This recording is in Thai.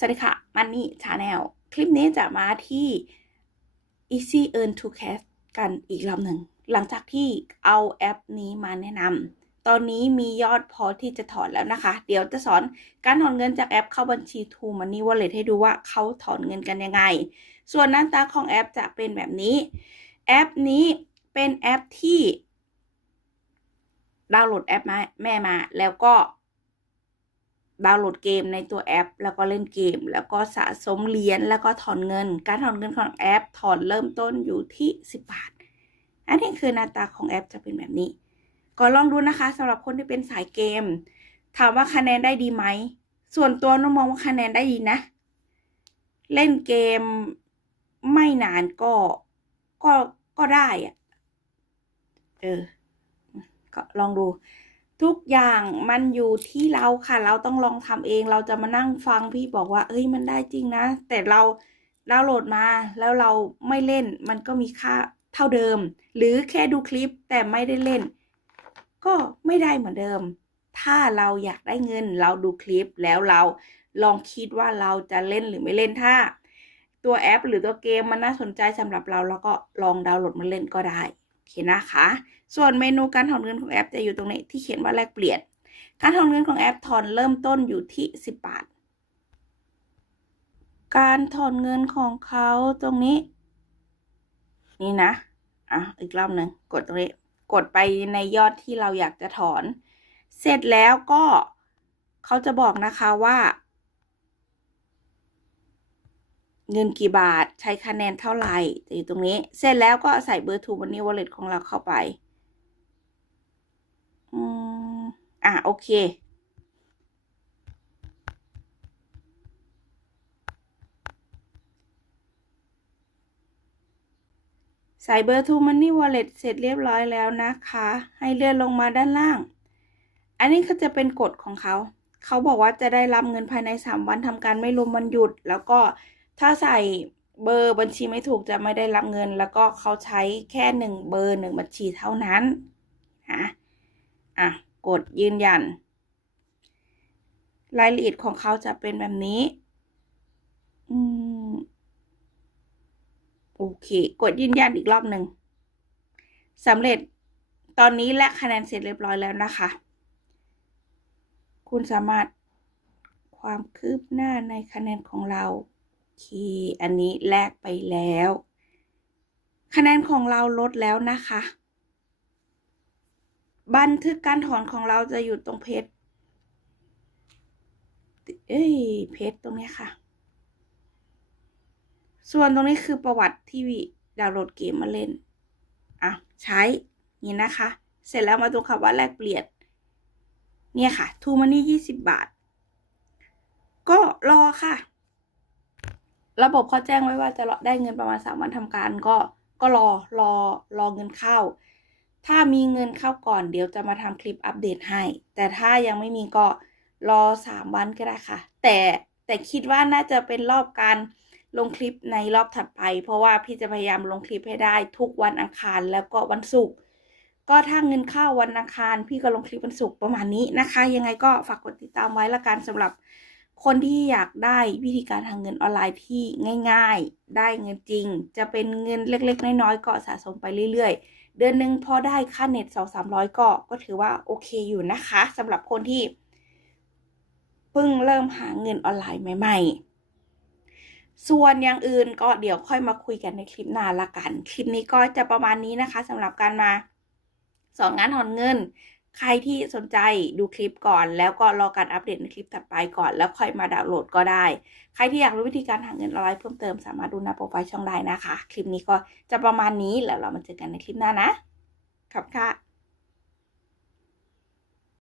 สวัสดีค่ะ Money Channel คลิปนี้จะมาที่ Easy Earn to Cash กันอีกรอบหนึ่ง หลังจากที่เอาแอปนี้มาแนะนำตอนนี้มียอดพอที่จะถอนแล้วนะคะ เดี๋ยวจะสอนการถอนเงินจากแอปเข้าบัญชี True Money Wallet ให้ดูว่าเขาถอนเงินกันยังไง ส่วนหน้าตาของแอปจะเป็นแบบนี้ แอปนี้เป็นแอปที่ดาวน์โหลดแอปมาแม่มาแล้วก็ ดาวน์โหลดเกมในตัวแอป แล้วก็เล่นเกม แล้วก็สะสมเหรียญแล้วก็ถอนเงิน การถอนเงินของแอป ถอนเริ่มต้นอยู่ที่ 10 บาท อันนี้คือหน้าตาของแอปจะเป็นแบบนี้ ก็ลองดูนะคะสำหรับคนที่เป็นสายเกม ถามว่าคะแนนได้ดีไหม ส่วนตัวน้องมองว่าคะแนนได้ดีนะ เล่นเกมไม่นานก็ก็ก็ได้อะเออก็ลองดู ทุกอย่างมันอยู่ที่เราค่ะ เราต้องลองทำเอง เราจะมานั่งฟังพี่บอกว่า เอ้ยมันได้จริงนะ แต่เราดาวน์โหลดมาแล้วเราไม่เล่น มันก็มีค่าเท่าเดิม หรือแค่ดูคลิปแต่ไม่ได้เล่น ก็ไม่ได้เหมือนเดิม ถ้าเราอยากได้เงิน เราดูคลิปแล้วเราลองคิดว่าเราจะเล่นหรือไม่เล่นถ้า ตัวแอป หรือตัวเกมมันน่าสนใจสำหรับเรา แล้วก็ลองดาวน์โหลดมาเล่นก็ได้ เคนะคะ ส่วนเมนูการถอนเงินของแอปจะอยู่ตรงนี้ที่เขียนว่าแลกเปลี่ยน การถอนเงินของแอปถอนเริ่มต้นอยู่ที่ 10 บาท การถอนเงินของเขาตรงนี้ นี่นะ อะ อีกรอบหนึ่งกดตรงนี้ กดไปในยอดที่เราอยากจะถอน เสร็จแล้วก็เขาจะบอกนะคะว่า เงินกี่บาทใช้คะแนนเท่าไหร่จะอยู่ตรงนี้ เสร็จแล้วก็ใส่เบอร์ทูมันนี่วอลเล็ตของเราเข้าไป อืมอะโอเค ใส่เบอร์ทูมันนี่วอลเล็ตเสร็จเรียบร้อยแล้วนะคะ ให้เลื่อนลงมาด้านล่าง อันนี้ก็จะเป็นกฎของเขา เขาบอกว่าจะได้รับเงินภายใน 3 วันทำการไม่รวมวันหยุดแล้วก็ ถ้าใส่เบอร์บัญชีไม่ถูกจะไม่ได้รับเงิน แล้วก็เขาใช้แค่หนึ่งเบอร์หนึ่งบัญชีเท่านั้นนะอะกดยืนยัน รายละเอียดของเขาจะเป็นแบบนี้อืมโอเค กดยืนยันอีกรอบหนึ่งสำเร็จตอนนี้และคะแนนเสร็จเรียบร้อยแล้วนะคะ คุณสามารถความคืบหน้าในคะแนนของเรา เค อันนี้แลกไปแล้ว คะแนนของเราลดแล้วนะคะ บันทึกการถอนของเราจะอยู่ตรงเพจเอ้ยเพจตรงนี้ค่ะ ส่วนตรงนี้คือประวัติที่ดาวน์โหลดเกมมาเล่น อะ ใช้ นี่นะคะ เสร็จแล้วมาตรงคำว่าแลกเปลี่ยน เนี่ยค่ะ ทูมันนี่ยี่สิบบาท ก็รอค่ะ ระบบเขาแจ้งไว้ว่าจะได้เงินประมาณสามวันทำการก็ก็รอรอรอเงินเข้า ถ้ามีเงินเข้าก่อนเดี๋ยวจะมาทำคลิปอัปเดตให้ แต่ถ้ายังไม่มีก็รอสามวันก็ได้ค่ะ แต่แต่คิดว่าน่าจะเป็นรอบการลงคลิปในรอบถัดไป เพราะว่าพี่จะพยายามลงคลิปให้ได้ทุกวันอังคารแล้วก็วันศุกร์ก็ถ้าเงินเข้าวันอังคาร พี่ก็ลงคลิปวันศุกร์ประมาณนี้นะคะ ยังไงก็ฝากกดติดตามไว้ละกันสำหรับ คนที่อยากได้วิธีการทางเงินออนไลน์ที่ง่าย ๆ ได้เงินจริง จะเป็นเงินเล็ก ๆ น้อยๆก็สะสมไปเรื่อย ๆ เดือนหนึ่งพอได้ค่าเน็ตสองสามร้อยก็ก็ถือว่าโอเคอยู่นะคะสำหรับคนที่เพิ่งเริ่มหาเงินออนไลน์ใหม่ ๆ ส่วนอย่างอื่นก็เดี๋ยวค่อยมาคุยกันในคลิปหน้าละกัน คลิปนี้ก็จะประมาณนี้นะคะสำหรับการมาสอนงานถอนเงิน ใครที่สนใจดูคลิปก่อน แล้วก็รอการอัปเดตในคลิปถัดไปก่อน แล้วค่อยมาดาวน์โหลดก็ได้ ใครที่อยากรู้วิธีการหาเงินออนไลน์เพิ่มเติมสามารถดูหน้าโปรไฟล์ช่องได้นะคะ คลิปนี้ก็จะประมาณนี้แล้วเรามาเจอกันในคลิปหน้านะขอบค่ะ